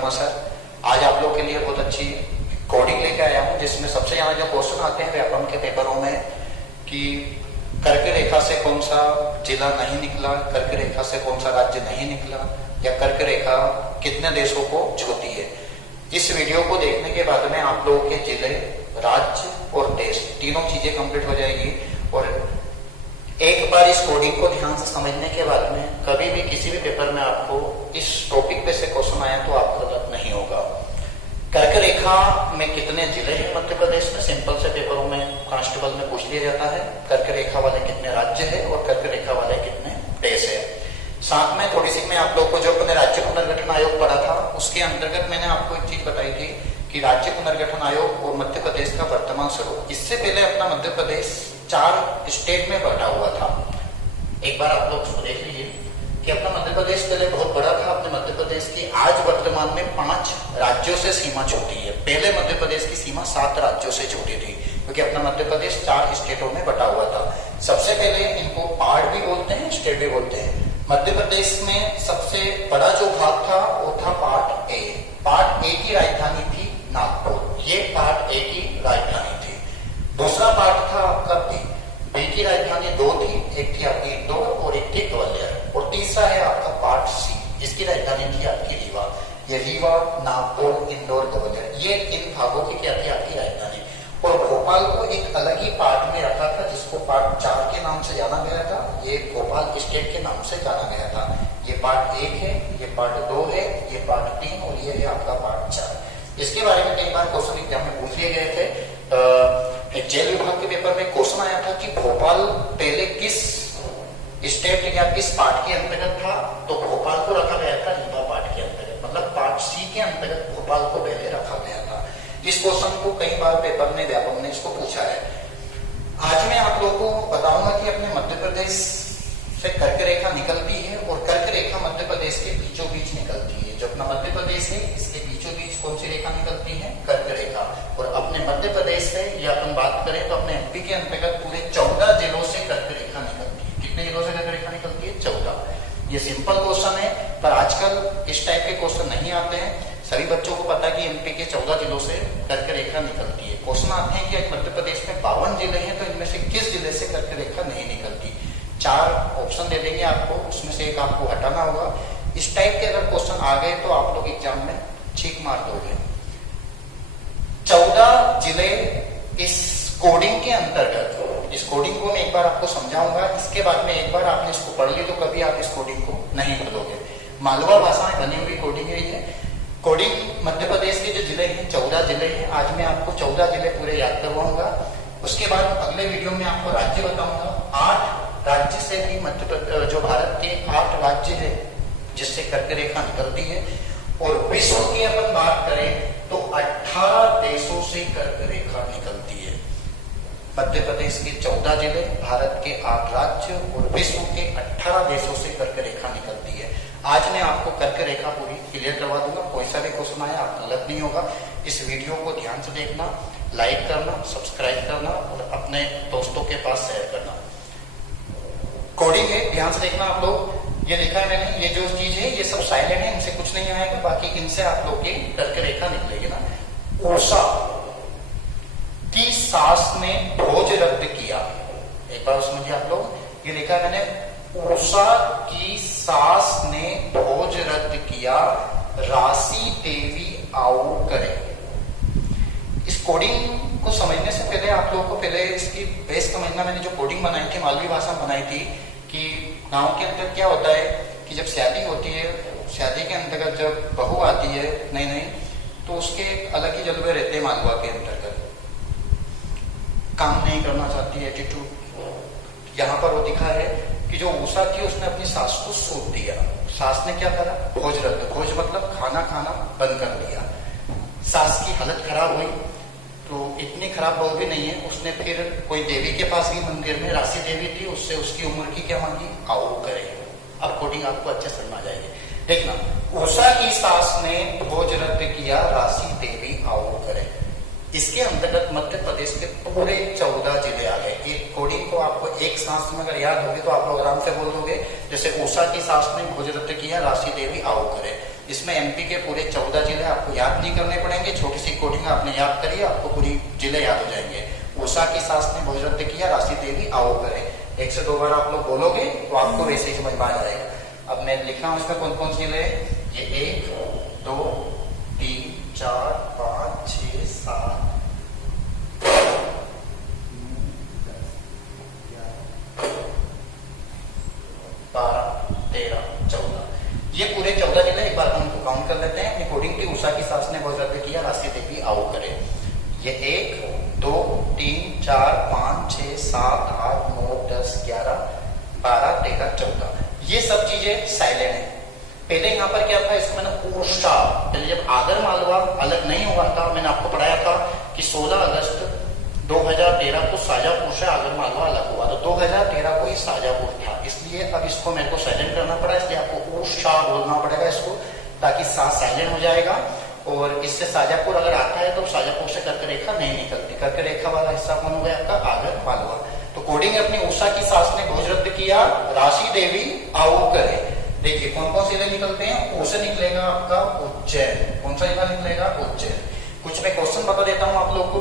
Verma sir. आज आप लोग के लिए बहुत अच्छी कोडिंग लेके आया हूँ, जिसमें सबसे ज्यादा जो क्वेश्चन आते हैं व्याकरण के पेपरों में कि कर्क रेखा से कौन सा जिला नहीं निकला, कर्क रेखा से कौन सा राज्य नहीं निकला, या कर्क रेखा कितने देशों को छूती है। इस वीडियो को देखने के बाद में आप लोगों के जिले, राज्य और देश तीनों चीजें कंप्लीट हो जाएगी। और एक बार इस कोडिंग को ध्यान से समझने के बाद में कभी भी किसी भी पेपर में आपको इस टॉपिक पे से क्वेश्चन आया तो आपका गलत नहीं होगा। कर्क रेखा में कितने जिले हैं मध्य प्रदेश में, सिंपल से पेपरों में कांस्टेबल में पूछ लिया जाता है। कर्क रेखा वाले कितने राज्य है और कर्क रेखा वाले कितने देश है। साथ में थोड़ी सी मैं आप लोग को जो अपने राज्य पुनर्गठन आयोग पढ़ा था उसके अंतर्गत मैंने आपको एक चीज बताई थी कि राज्य पुनर्गठन आयोग और मध्य प्रदेश का वर्तमान स्वरूप। इससे पहले अपना मध्य प्रदेश 4 स्टेट में बटा हुआ था। एक बार आप लोग उसको देख लीजिए कि अपना मध्य प्रदेश पहले बहुत बड़ा था। अपने मध्य प्रदेश की आज वर्तमान में 5 राज्यों से सीमा छूटी है। पहले मध्य प्रदेश की सीमा 7 राज्यों से छूटी थी, क्योंकि अपना मध्य प्रदेश 4 स्टेटों में बटा हुआ था। सबसे पहले इनको पहाड़ भी बोलते हैं, स्टेट भी बोलते हैं। मध्य प्रदेश में सबसे बड़ा जो भाग था वो था पार्ट ए। पार्ट ए की राजधानी थी नागपुर, ये पार्ट ए की राजधानी थी। दूसरा पार्ट था आपका बी। बी की राजधानी 2 थी, एक थी आपकी इंदौर और एक थी ग्वालियर। और तीसरा है आपका पार्ट सी, इसकी राजधानी थी आपकी रीवा। ये रीवा, नागपुर, इंदौर, ग्वालियर, ये 3 भागों की क्या थी आपकी राजधानी। और भोपाल को एक अलग ही पार्ट में रखा था, जिसको पार्ट 4 के नाम से जाना गया था। ये भोपाल स्टेट के नाम से जाना गया था। ये पार्ट 1 है, ये पार्ट 2 है, ये पार्ट 3 और ये है आपका पार्ट 4। इसके बारे में कई बार क्वेश्चन एग्जाम में पूछ लिए गए थे। एक जेल विभाग के पेपर में क्वेश्चन आया था कि भोपाल पहले किस स्टेट या किस पार्ट के अंतर्गत था, तो भोपाल को रखा गया था रीवा पार्ट के अंतर्गत, मतलब पार्ट सी के अंतर्गत भोपाल को पहले रखा गया था। इस क्वेश्चन को कई बार पेपर में व्यापक ने इसको पूछा है। आज मैं आप लोगों को बताऊंगा कि अपने मध्य प्रदेश से कर्क रेखा निकलती है और कर्क रेखा मध्य प्रदेश के बीचों बीच निकलती है। जो अपना मध्य प्रदेश है इसके बीचों बीच कौन सी रेखा निकलती है, कर्क रेखा। और अपने मध्य प्रदेश से या अपन बात करें तो अपने एमपी के अंतर्गत पूरे 14 जिलों से कर्क रेखा निकलती है। कितने जिलों से कर्क रेखा निकलती है? 14। ये सिंपल क्वेश्चन है, पर आजकल इस टाइप के क्वेश्चन नहीं आते हैं। सभी बच्चों को पता है कि एमपी के 14 जिलों से कर्क रेखा निकलती है। क्वेश्चन आते हैं कि मध्य प्रदेश में 52 जिले हैं, तो इनमें से किस जिले से कर्क रेखा नहीं निकलती। 4 ऑप्शन दे देंगे आपको, उसमें से एक आपको हटाना होगा। इस टाइप के अगर क्वेश्चन आ गए तो आप लोग एग्जाम में ठीक मार दोगे। 14 जिले इस कोडिंग के अंतर्गत, इस कोडिंग को मैं एक बार आपको समझाऊंगा। इसके बाद में एक बार आपने इसको पढ़ ली तो कभी आप इस कोडिंग को नहीं भूलोगे। मालवा भाषा में बनी हुई कोडिंग है ये। कोडिंग मध्य प्रदेश के जो जिले हैं 14 जिले हैं। आज मैं आपको 14 जिले पूरे याद करवाऊंगा। उसके बाद अगले वीडियो में आपको राज्य बताऊंगा। 8 राज्य से भी मध्य प्रदेश, जो भारत के 8 राज्य है जिससे कर्क रेखा निकलती है। और विश्व की अपन बात करें तो 18 देशों से कर्क रेखा निकलती है। मध्य प्रदेश के 14 जिले, भारत के 8 राज्य और विश्व के 18 देशों से कर्क रेखा निकलती है। आज मैं आपको कर्क रेखा पूरी क्लियर करवा दूंगा। कोई सा भी क्वेश्चन आया आप गलत नहीं होगा। इस वीडियो को ध्यान से देखना, लाइक करना, सब्सक्राइब करना और अपने दोस्तों के पास शेयर करना। कोडिंग है, ध्यान से देखना आप लोग। ये लिखा है मैंने, ये जो चीज है ये सब साइलेंट है, इनसे कुछ नहीं आएगा। बाकी इनसे आप लोग की कर्क रेखा निकलेगी ना। उषा की सास ने भोज रद्द किया। एक बार समझिए आप लोग, ये लिखा है मैंने, उषा की सास ने भोज रद्द किया, राशि देवी आओ करे। इस कोडिंग को समझने से पहले आप लोगों को पहले इसकी बेस समझना। मैंने जो कोडिंग बनाई थी, मालवी भाषा बनाई थी कि गांव के अंदर क्या होता है कि जब शादी होती है, शादी के अंतर्गत जब बहू आती है नई, तो उसके अलग ही जलवे रहते हैं। मालवा के अंतर्गत काम नहीं करना चाहती, एटीट्यूड। यहाँ पर वो दिखा है कि जो उषा थी उसने अपनी सास को सौंप दिया। सास ने क्या करा? भोज रद्द। भोज मतलब खाना खाना बंद कर दिया। सास की हालत खराब हुई, तो इतनी खराब बहू भी नहीं है, उसने फिर कोई देवी के पास गई मंदिर में, राशि देवी थी, उससे उसकी उम्र की क्या मांगी? आओ करे। अब कोडिंग आपको अच्छे समझ आ जाएगी। देखना, उषा की सास ने भोज रद्द किया, राशि देवी आओ करे। इसके अंतर्गत मध्य प्रदेश के पूरे 14 जिले आ गए। एक कोडिंग को आपको एक सांस में अगर याद होगी तो आप लोग आराम से बोल दोगे। जैसे उषा की सास ने भोज रद्द किया, राशि देवी आओ करे। इसमें एमपी के पूरे 14 जिले आपको याद नहीं करने पड़ेंगे, छोटी सी कोडिंग आपने याद करी, आपको पूरी जिले याद हो जाएंगे। उषा की सास ने भोज रद्द किया, राशि देवी आओ करे। 1 से 2 बार आप लोग बोलोगे तो आपको वैसे ही समझ में आ जाएगा। अब मैं लिख रहा हूं इसमें कौन कौन से जिले, ये 1 2 3 4 5 6 7 12 13 14, ये पूरे 14 जिले एक बार हम काउंट कर लेते हैं। अकॉर्डिंग टू उषा की सास ने भोज रद्द किया, राशि देवी आओ करे। ये 1 2 3 4 5 6 7 8 9 10 11 12 13 14, ये सब चीजें साइलेंट है। पहले यहाँ पर क्या था, इसमें ना उषा, पहले जब आगर मालवा अलग नहीं हुआ था, मैंने आपको पढ़ाया था कि 16 अगस्त 2013 को शाजापुर से आगर मालवा अलग हुआ, तो 2013 को ये शाजापुर था, इसलिए अब इसको मेरे को साइलेंट करना पड़ा, इसलिए आपको उषा बोलना पड़ेगा इसको, ताकि सा साइलेंट हो जाएगा। और इससे शाजापुर अगर आता है तो शाजापुर से कर्क रेखा नहीं निकलती, कर्क रेखा वाला हिस्सा कौन हो गया आपका, आगर मालवा। तो कोडिंग अपनी उषा की सास ने भोज रद्द किया, राशि देवी आओ करे। देखिए कौन कौन से जिले निकलते हैं, उसे निकलेगा आपका उज्जैन, कौन सा जिला निकलेगा, उज्जैन। कुछ मैं क्वेश्चन बता देता हूं आप लोग को।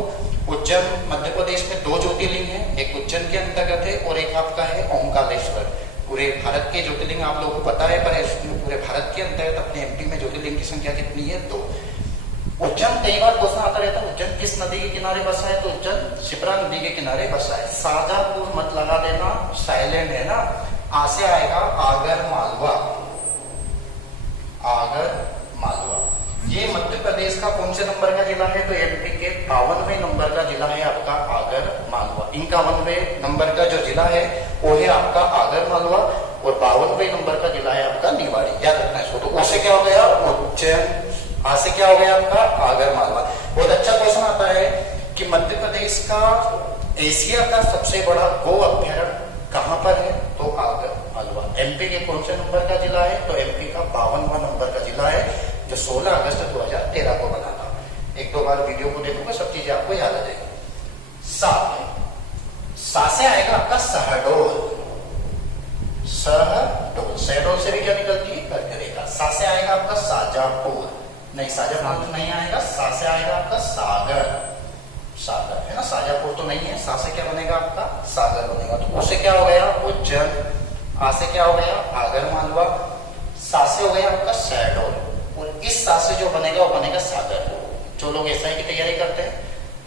उज्जैन मध्य प्रदेश में 2 ज्योतिर्लिंग है, एक उज्जैन के अंतर्गत है और एक आपका है ओंकारेश्वर। पूरे भारत के ज्योतिर्लिंग आप लोगों को पता है, पर पूरे भारत के अंतर्गत अपने एमपी में ज्योतिर्लिंग की संख्या कितनी है, 2। उज्जैन कई बार क्वेश्चन आता रहता है, उज्जैन किस नदी के किनारे बसा है, तो उज्जैन शिप्रा नदी के किनारे बसा है। शाजापुर मत लगा देना, साइलेंट है ना। आ से आएगा आगर मालवा, आगर मालवा। ये मध्य प्रदेश का कौन से नंबर का जिला है, तो एमपी के 52वें नंबर का जिला है आपका आगर मालवा। 51वें नंबर का जो जिला है वो है आपका आगर मालवा और 52वें नंबर का जिला है आपका निवाड़ी, याद रखना इसको। तो उससे क्या हो गया, उज्जैन। आ से क्या हो गया आपका आगर मालवा। बहुत अच्छा क्वेश्चन आता है कि मध्य प्रदेश का एशिया का सबसे बड़ा गो अभ्यारण्य कहां पर है, तो आगर मालवा। एमपी के कौन से नंबर का जिला है, तो एमपी का 52वां नंबर का जिला है, जो 16 अगस्त 2013 को बना था। 1-2 बार वीडियो को देखोगे सब चीजें आपको याद आ जाएगी। सा से आएगा आपका शहडोल, शहडोल। शहडोल से भी क्या निकलती है, कर्क रेखा। सा से आएगा आपका शाजापुर, नहीं शाजापुर नहीं आएगा, सा से आएगा आपका सागर, सागर है ना, शाजापुर तो नहीं है। सा से क्या बनेगा आपका, सागर बनेगा। तो उससे क्या हो गया, उज्जैन। आ से क्या हो गया, आगर मालवा। सा से हो गया आपका शहडोल और इस सा से जो बनेगा वो बनेगा सागर। जो लोग एसआई की तैयारी करते हैं,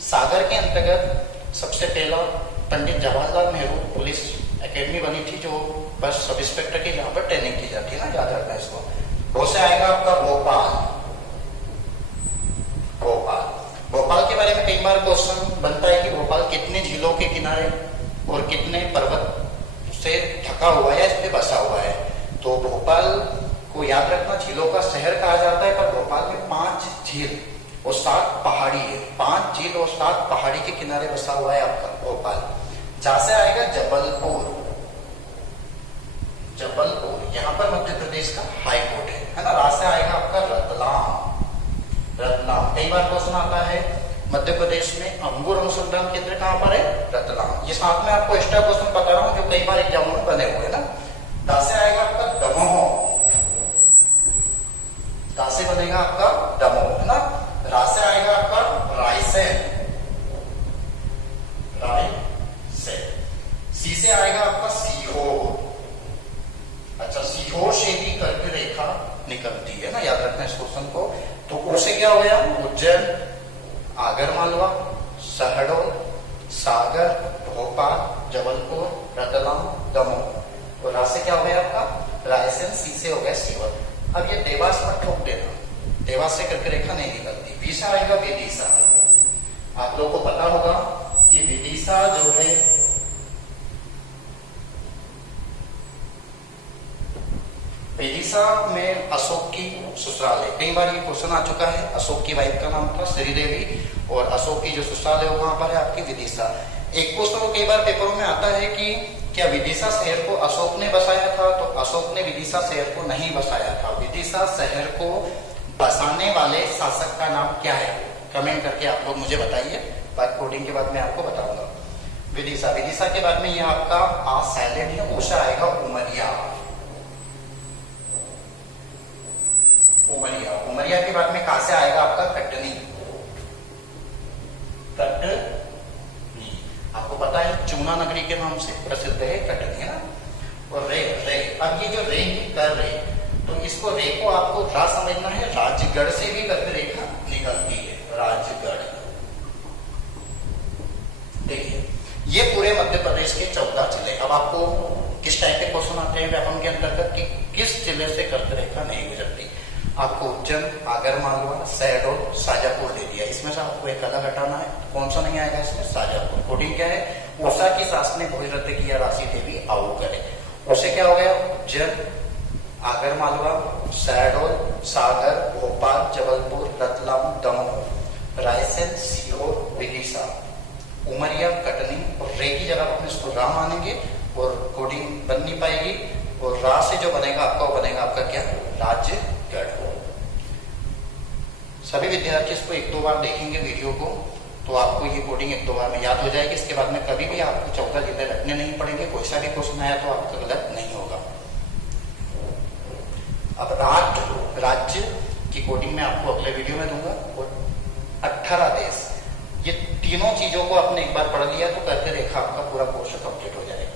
सागर के अंतर्गत सबसे पहला पंडित जवाहरलाल नेहरू पुलिस एकेडमी बनी थी, जो बस सब इंस्पेक्टर की, जहां पर ट्रेनिंग की जाती है ना, याद रखना इसको। वो से आएगा आपका भोपाल, भोपाल। भोपाल के बारे में कई बार क्वेश्चन बनता है कि भोपाल कितने झीलों के किनारे और कितने पर्वत से ढका हुआ है, इस पे बसा हुआ है। तो भोपाल को याद रखना, झीलों का शहर कहा जाता है, पर भोपाल में 5 झील और 7 पहाड़ी है। 5 झील और 7 पहाड़ी के किनारे बसा हुआ है आपका भोपाल। जहां से आएगा जबलपुर, जबलपुर यहाँ पर मध्य प्रदेश का हाई कोर्ट है ना। राज से आएगा आपका रतलाम, रतलाम। कई बार क्वेश्चन आता है मध्य प्रदेश में अंगूर अनुसंधान केंद्र कहां पर है, रतलाम। ये साथ में आपको एक्स्ट्रा क्वेश्चन बता रहा हूं जो कई बार एग्जामों में बने हुए ना। दा से आएगा आपका दमोह, दा से बनेगा आपका दमोह है ना। रा से आएगा आपका रायसेन, रायसेन। सी से आएगा आपका सीहोर। अच्छा, सीहोर से भी कर्क रेखा निकलती है ना, याद रखना इस क्वेश्चन को। तो उससे क्या हो गया, उज्जैन, आगर मालवा, शहडोल, सागर, भोपाल, जबलपुर, रतलाम, दमोह। और रा से क्या हो गया आपका रायसेन। सी से हो गया सीवर। अब ये देवास मत ठोक देना, देवास से कर्क रेखा नहीं निकलती। बी से आएगा विदिशा। आप लोगों को पता होगा कि विदिशा जो है विदिशा में अशोक की ससुराल है। कई बार ये क्वेश्चन आ चुका है। अशोक की वाइफ का नाम था श्रीदेवी और अशोक की जो ससुराल है वो कहां पर है आपकी विदिशा। एक क्वेश्चन कई बार पेपरों में आता है कि क्या विदिशा शहर को अशोक ने बसाया था, तो अशोक ने विदिशा शहर को नहीं बसाया था। विदिशा शहर को बसाने वाले शासक का नाम क्या है, कमेंट करके आप लोग मुझे बताइए। कोडिंग के बाद मैं आपको बताऊंगा। विदिशा, विदिशा के बाद में ये आपका आ साइलेंट है, उषा आएगा उमरिया, उमरिया। उमरिया के बाद में कहां से आएगा आपका कटनी। कटनी आपको पता है चूना नगरी के नाम से प्रसिद्ध है कटनी, है ना। और रे रे, अब ये जो रे कर रे, तो इसको रे को आपको रा समझना है। राजगढ़ से भी कर्क रेखा निकलती है, राजगढ़। देखिए ये पूरे मध्य प्रदेश के 14 जिले। अब आपको किस टाइप के क्वेश्चन आते हैं व्यापम के अंतर्गत कि किस जिले से कर्क रेखा नहीं गुजरती। आपको उज्जैन, आगरमालवा, शहडोल, शाजापुर दे दिया। इसमें से आपको एक अलग हटाना है। कौन सा नहीं आएगा इसमें? शाजापुर। कोडिंग क्या है? उषा की सास ने भोज रद्द किया, राशि देवी आओ करे। उससे क्या हो गया? उज्जैन, आगरमालवा, शहडोल, सागर, भोपाल, जबलपुर, रतलाम, दमोह, रायसेन, सीहोर, विदिशा, उमरिया, कटनी। और रे की जगह अपने इसको रा मानेंगे और कोडिंग बन नहीं पाएगी। और रा से जो बनेगा आपका, वो बनेगा आपका क्या? राजगढ़। सभी विद्यार्थी इसको 1-2 बार देखेंगे वीडियो को, तो आपको ये कोडिंग 1-2 बार में याद हो जाएगी। इसके बाद में कभी भी आपको 14 जिले रखने नहीं पड़ेंगे। कोई सा भी क्वेश्चन आया तो आपका गलत नहीं होगा। अब राज्य की कोडिंग मैं आपको अगले वीडियो में दूंगा। और 18 देश, ये तीनों चीजों को आपने एक बार पढ़ लिया तो कर्क रेखा आपका पूरा कोर्स कंप्लीट हो जाएगा।